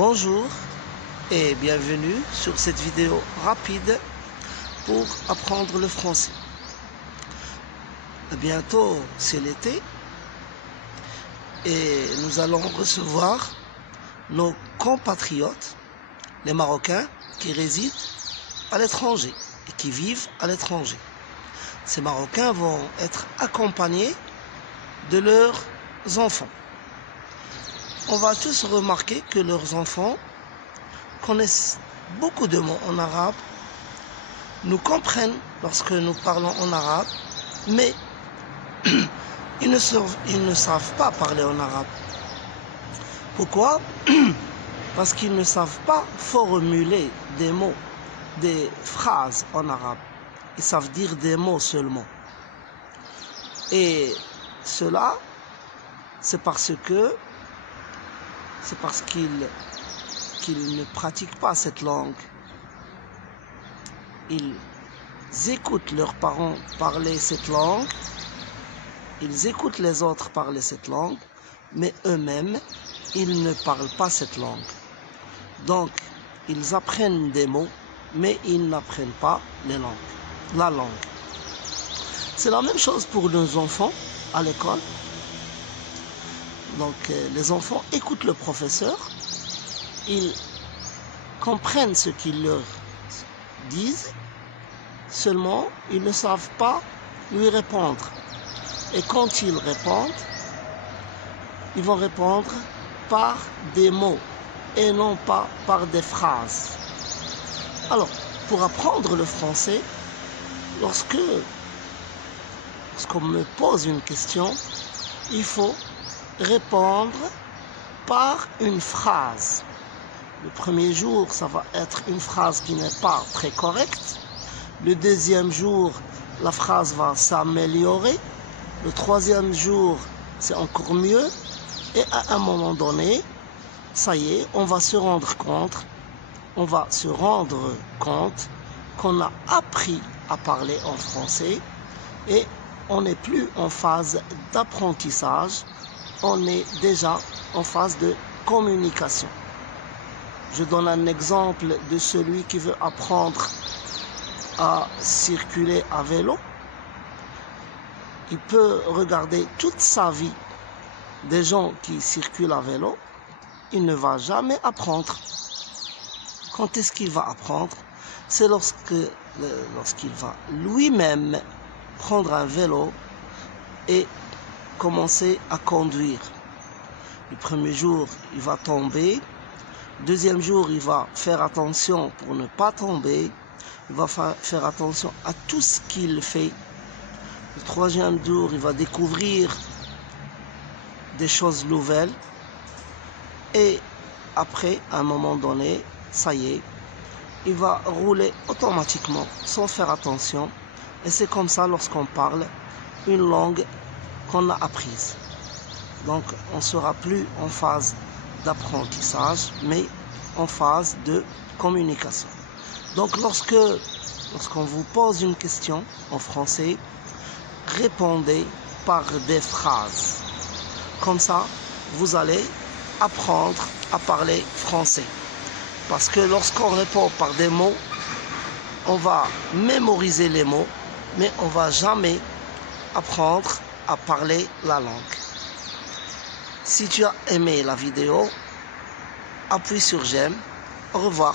Bonjour et bienvenue sur cette vidéo rapide pour apprendre le français. Bientôt c'est l'été et nous allons recevoir nos compatriotes, les Marocains qui résident à l'étranger et qui vivent à l'étranger. Ces Marocains vont être accompagnés de leurs enfants. On va tous remarquer que leurs enfants connaissent beaucoup de mots en arabe, nous comprennent lorsque nous parlons en arabe, mais ils ne savent pas parler en arabe. Pourquoi? Parce qu'ils ne savent pas formuler des mots, des phrases en arabe. Ils savent dire des mots seulement. Et cela, c'est parce qu'ils ne pratiquent pas cette langue. Ils écoutent leurs parents parler cette langue, ils écoutent les autres parler cette langue, mais eux-mêmes, ils ne parlent pas cette langue. Donc, ils apprennent des mots, mais ils n'apprennent pas la langue. C'est la même chose pour nos enfants à l'école. Donc, les enfants écoutent le professeur, ils comprennent ce qu'il leur disent, seulement ils ne savent pas lui répondre. Et quand ils répondent, ils vont répondre par des mots et non pas par des phrases. Alors, pour apprendre le français, lorsqu'on me pose une question, il faut répondre par une phrase. Le premier jour, ça va être une phrase qui n'est pas très correcte. Le deuxième jour, la phrase va s'améliorer. Le troisième jour, c'est encore mieux. Et à un moment donné, ça y est, on va se rendre compte qu'on a appris à parler en français et on n'est plus en phase d'apprentissage, on est déjà en phase de communication. Je donne un exemple de celui qui veut apprendre à circuler à vélo. Il peut regarder toute sa vie des gens qui circulent à vélo. Il ne va jamais apprendre. Quand est-ce qu'il va apprendre? C'est lorsqu'il va lui-même prendre un vélo et commencer à conduire. Le premier jour, il va tomber. Le deuxième jour, il va faire attention pour ne pas tomber. Il va faire attention à tout ce qu'il fait. Le troisième jour, il va découvrir des choses nouvelles. Et après, à un moment donné, ça y est, il va rouler automatiquement sans faire attention. Et c'est comme ça lorsqu'on parle une langue qu'on a apprise. Donc, on ne sera plus en phase d'apprentissage, mais en phase de communication. Donc, lorsqu'on vous pose une question en français, répondez par des phrases. Comme ça, vous allez apprendre à parler français. Parce que lorsqu'on répond par des mots, on va mémoriser les mots, mais on ne va jamais apprendre à parler la langue. Si tu as aimé la vidéo, appuie sur j'aime. Au revoir.